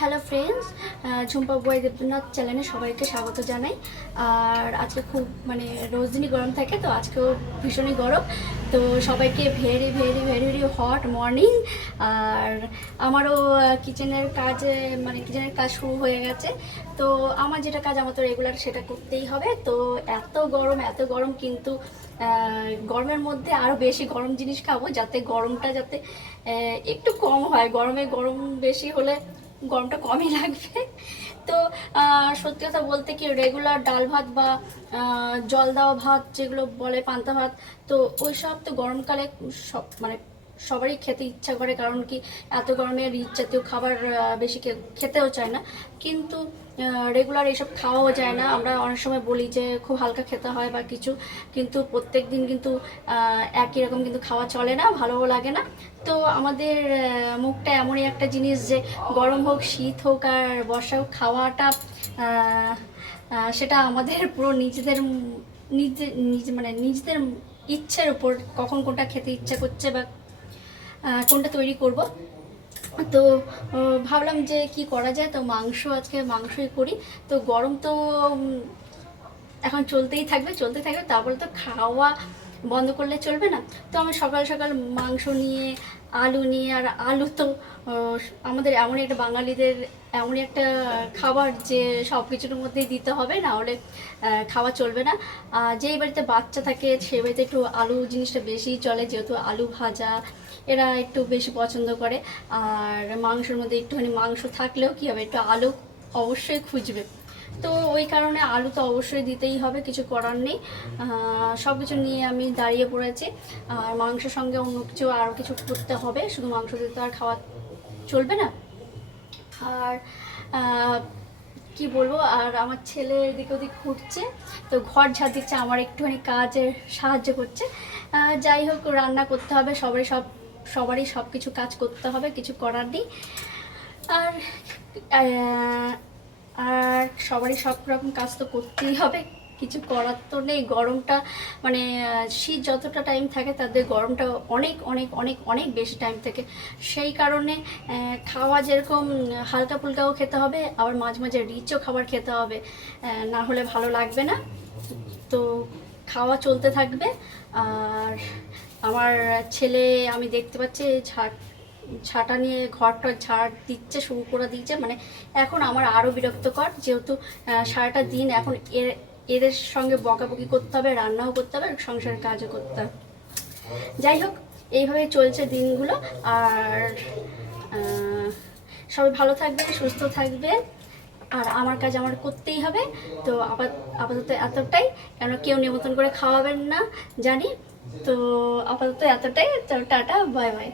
Hello friends Jhumpa বয় দেবনাথ চ্যানেলে সবাইকে স্বাগত জানাই। আর আজকে খুব মানে রোজ দিনই গরম থাকে, তো আজকেও ভীষণই গরম। তো সবাইকে very very very very hot morning আর আমারও কিচেনের কাজে মানে কিচেনের কাজ শুরু হয়ে গেছে। তো আমার যেটা কাজ, আমার তো রেগুলার সেটা করতেই হবে। তো এত গরম এত গরম কিন্তু গরমের মধ্যে আরও বেশি গরম জিনিস খাব, যাতে গরমটা যাতে একটু কম হয়। গরমে গরম বেশি হলে গরমটা কমই লাগবে। তো সত্যি কথা বলতে কি রেগুলার ডাল ভাত বা জল দেওয়া ভাত যেগুলো বলে পান্তা ভাত, তো ওই সব তো গরমকালে সব মানে সবারই খেতে ইচ্ছা করে। কারণ কি, এত গরমে রিচ জাতীয় খাবার বেশি খেতেও চায় না। কিন্তু রেগুলার এইসব খাওয়াও যায় না। আমরা অনেক সময় বলি যে, খুব হালকা খেতে হয় বা কিছু, কিন্তু প্রত্যেক দিন কিন্তু একই রকম কিন্তু খাওয়া চলে না, ভালোও লাগে না। তো আমাদের মুখটা এমনই একটা জিনিস যে, গরম হোক, শীত হোক আর বর্ষা হোক, খাওয়াটা সেটা আমাদের পুরো নিজেদের, নিজে নিজে মানে নিজেদের ইচ্ছের উপর, কখন কোনটা খেতে ইচ্ছা করছে বা কোনটা তৈরি করব। তো ভাবলাম যে কি করা যায়? তো মাংস আজকে মাংসই করি। তো গরম তো এখন চলতেই থাকবে চলতে থাকবে। তারপরে তো খাওয়া বন্ধ করলে চলবে না? তো আমি সকাল সকাল মাংস নিয়ে, আলু নিয়ে, আর আলু তো আমাদের এমনই একটা বাঙালিদের এমনই একটা খাবার যে সব কিছুর মধ্যেই দিতে হবে, না হলে খাওয়া চলবে না। আর যেই বাড়িতে বাচ্চা থাকে সেই বাড়িতে একটু আলু জিনিসটা বেশি চলে, যেহেতু আলু ভাজা, এরা একটু বেশি পছন্দ করে। আর মাংসের মধ্যে একটুখানি মাংস থাকলেও কী হবে? একটু আলু অবশ্যই খুঁজবে। তো ওই কারণে আলু তো অবশ্যই দিতেই হবে, কিছু করার নেই। সব কিছু নিয়ে আমি দাঁড়িয়ে পড়েছি। আর মাংসের সঙ্গে অন্য কিছু আরও কিছু করতে হবে, শুধু মাংস দিয়ে তো আর খাওয়া চলবে না। আর কি বলব, আর আমার ছেলে এদিক ওদিক ঘুরছে, তো ঘর ঝাড় দিচ্ছে, আমার একটুখানি কাজে সাহায্য করছে। যাই হোক, রান্না করতে হবে, সবারই সব সবারই সব কিছু কাজ করতে হবে, কিছু করার নেই। আর আর সবারই সব রকম কাজ তো করতেই হবে। কিছু করার তো নেই। গরমটা মানে শীত যতটা টাইম থাকে তাদের গরমটা অনেক অনেক অনেক অনেক বেশি টাইম থাকে। সেই কারণে খাওয়া যেরকম হালকা ফুলকাও খেতে হবে, আবার মাঝে মাঝে রিচও খাবার খেতে হবে। না হলে ভালো লাগবে না। তো খাওয়া চলতে থাকবে। আর আমার ছেলে, আমি দেখতে পাচ্ছি ঝাড় ছাটা নিয়ে ঘরটা ঝাড় দিচ্ছে, শুরু করে দিচ্ছে। মানে এখন আমার আরও বিরক্তকর, যেহেতু সারাটা দিন এখন এর, এদের সঙ্গে বকাবকি করতে হবে, রান্নাও করতে হবে, সংসারের কাজও করতে হবে। যাই হোক এইভাবে চলছে দিনগুলো। আর সবাই ভালো থাকবে সুস্থ থাকবে আর আমার কাজ আমার করতেই হবে। তো আপাত, আপাতত এতটাই। কেন কেউ নিমন্ত্রণ করে খাওয়াবেন না, জানি। তো আপাতত এতটাই। তো টাটা, বাই বাই।